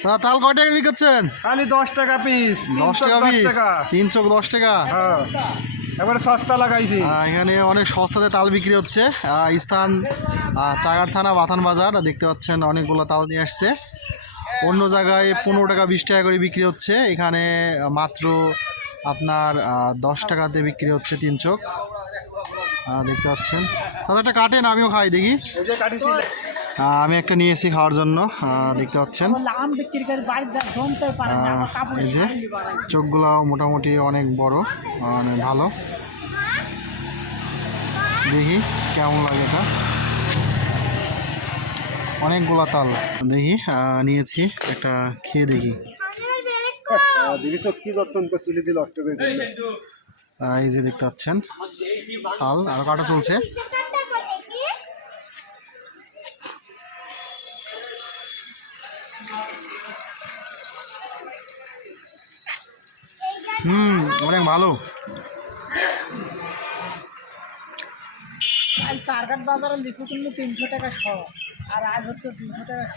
চাচা তাল কয় টাকা বিক্রি করছেন? খালি দশ টাকা পিস দশ টাকা পিস তিন চোখ দশ টাকা? হ্যাঁ এবারে সস্তা লাগাইছি। এখানে অনেক সস্তাতে তাল বিক্রি হচ্ছে। স্থান চাগার থানা বাথান বাজার দেখতে পাচ্ছেন অনেকগুলো তাল নিয়ে আসছে। অন্য জায়গায় পনেরো টাকা বিশ টাকা করে বিক্রি হচ্ছে। এখানে মাত্র আপনার দশ টাকাতে বিক্রি হচ্ছে তিন চোখ। দেখতে পাচ্ছেন। তাহলে একটা কাটেন আমিও খাই দেখি। আমি একটা নিয়ে এসেছি খাওয়ার জন্য আহ, দেখতে পাচ্ছেন। এই যে চোখগুলো মোটামুটি অনেক বড় অনেক ভালো। দেখি কেমন লাগে এটা। অনেকগুলা তাল। দেখি আহ, নিয়েছি একটা খেয়ে দেখি। তো কি করতেন তুলে দিল অষ্ট এই যে দেখতে পাচ্ছেন তাল। আরও কাটা চলছে? হুম, অনেক ভালো। আর চারঘাট বাজারে লিচু কিন্তু তিনশো টাকা শ আর আজ হচ্ছে তিনশো টাকা শ